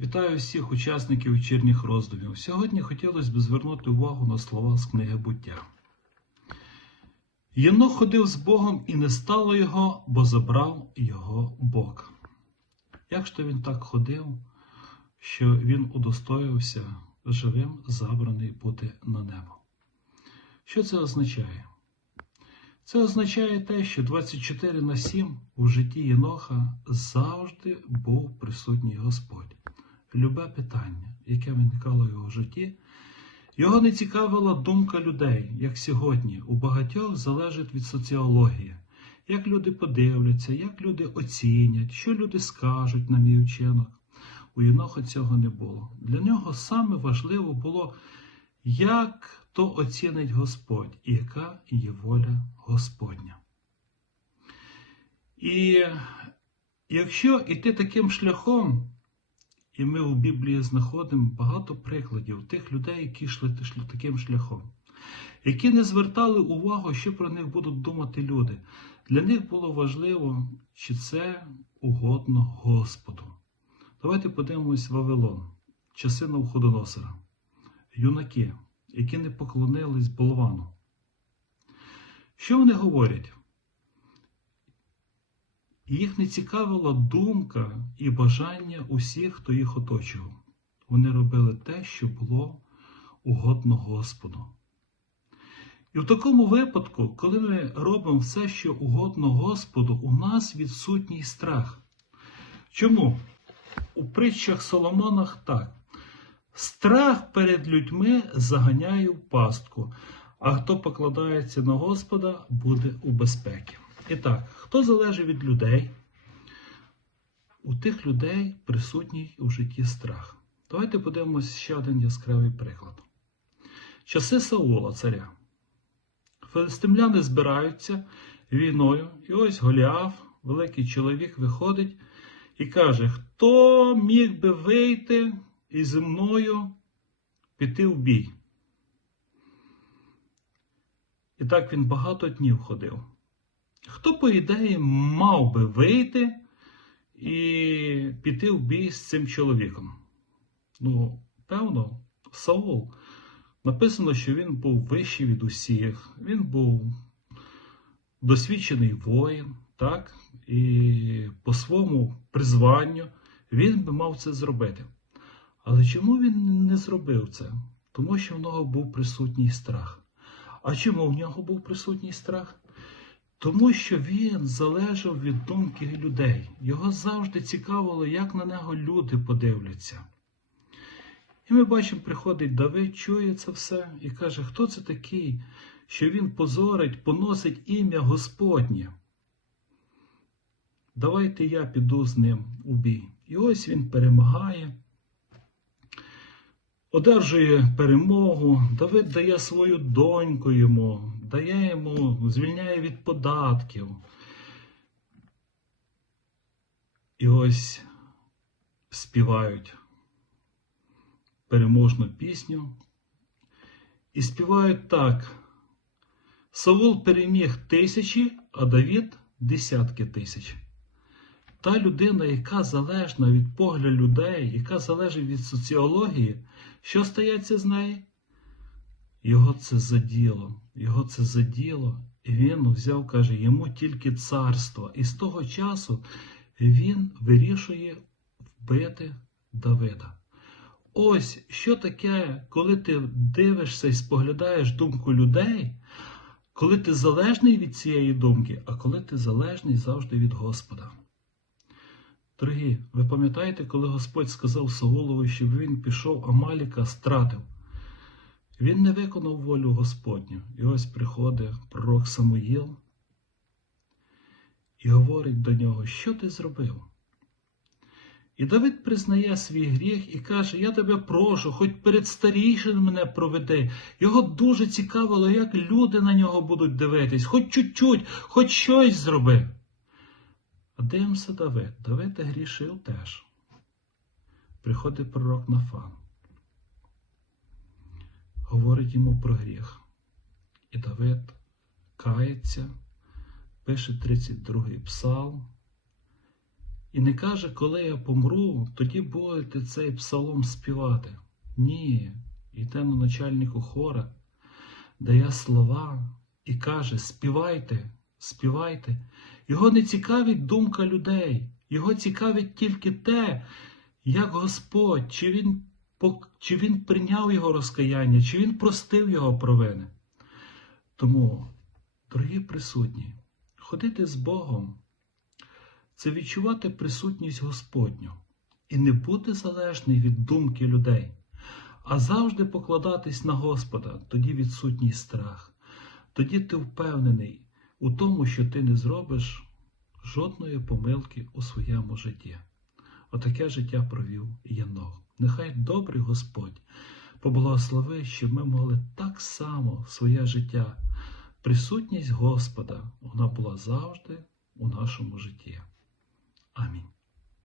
Вітаю всіх учасників вечірніх роздумів. Сьогодні хотілося б звернути увагу на слова з книги буття. Єнох ходив з Богом і не стало його, бо забрав його Бог. Як ж то він так ходив, що він удостоївся живим забраний бути на небо? Що це означає? Це означає те, що 24 на 7 у житті Єноха завжди був присутній Господь. Любе питання, яке виникало в його житті, його не цікавила думка людей, як сьогодні. У багатьох залежить від соціології, як люди подивляться, як люди оцінять, що люди скажуть на мій учинок. У Єноха цього не було. Для нього саме важливо було, як то оцінить Господь і яка є воля Господня. І якщо йти таким шляхом, і ми у Біблії знаходимо багато прикладів тих людей, які йшли таким шляхом, які не звертали увагу, що про них будуть думати люди. Для них було важливо, чи це угодно Господу. Давайте подивимось Вавилон, часи Навходоносора, юнаки, які не поклонились болвану. Що вони говорять? Їх не цікавила думка і бажання усіх, хто їх оточував. Вони робили те, що було угодно Господу. І в такому випадку, коли ми робимо все, що угодно Господу, у нас відсутній страх. Чому? У притчах Соломонах так. Страх перед людьми заганяє в пастку, а хто покладається на Господа, буде у безпеці. І так, хто залежить від людей? У тих людей присутній у житті страх. Давайте подивимося ще один яскравий приклад. Часи Саула, царя. Филистимляни збираються війною, і ось Голіаф, великий чоловік, виходить і каже: Хто міг би вийти і зі мною піти в бій? І так він багато днів ходив. Хто, по ідеї, мав би вийти і піти в бій з цим чоловіком? Ну, певно, Саул. Написано, що він був вищий від усіх, він був досвідчений воїн, так? і по своєму призванню він би мав це зробити. Але чому він не зробив це? Тому що в нього був присутній страх. А чому в нього був присутній страх? Тому що він залежав від думки людей. Його завжди цікавило, як на нього люди подивляться. І ми бачимо, приходить Давид, чує це все і каже, хто це такий, що він позорить, поносить ім'я Господнє. Давайте я піду з ним у бій. І ось він перемагає, одержує перемогу, Давид дає свою доньку йому, дає йому, звільняє від податків. І ось співають переможну пісню. І співають так. Саул переміг тисячі, а Давід десятки тисяч. Та людина, яка залежна від погляду людей, яка залежить від соціології, що стається з нею? Його це заділо, його це заділо, і він взяв, каже, йому тільки царство. І з того часу він вирішує вбити Давида. Ось що таке, коли ти дивишся і споглядаєш думку людей, коли ти залежний від цієї думки, а коли ти залежний завжди від Господа. Дорогі, ви пам'ятаєте, коли Господь сказав Саулові, щоб він пішов, Амаліка стратив? Він не виконав волю Господню. І ось приходить пророк Самуїл і говорить до нього, що ти зробив? І Давид признає свій гріх і каже: Я тебе прошу, хоч перед старішим мене проведи. Його дуже цікавило, як люди на нього будуть дивитись, хоч чуть-чуть, хоч щось зроби. А дивимося Давид. Давид грішив теж. Приходить пророк Нафан. Говорить йому про гріх. І Давид кається, пише 32-й псалм І не каже, коли я помру, тоді будете цей псалом співати. Ні, йде на начальнику хора, дає слова і каже: співайте, співайте. Його не цікавить думка людей, його цікавить тільки те, як Господь, чи він, чи він прийняв його розкаяння, чи він простив його провини. Тому, дорогі присутні, ходити з Богом це відчувати присутність Господню і не бути залежний від думки людей, а завжди покладатись на Господа, тоді відсутній страх. Тоді ти впевнений у тому, що ти не зробиш жодної помилки у своєму житті. Отаке життя провів Єнох. Нехай добрий Господь поблагослови, щоб ми могли так само своє життя, присутність Господа, вона була завжди у нашому житті.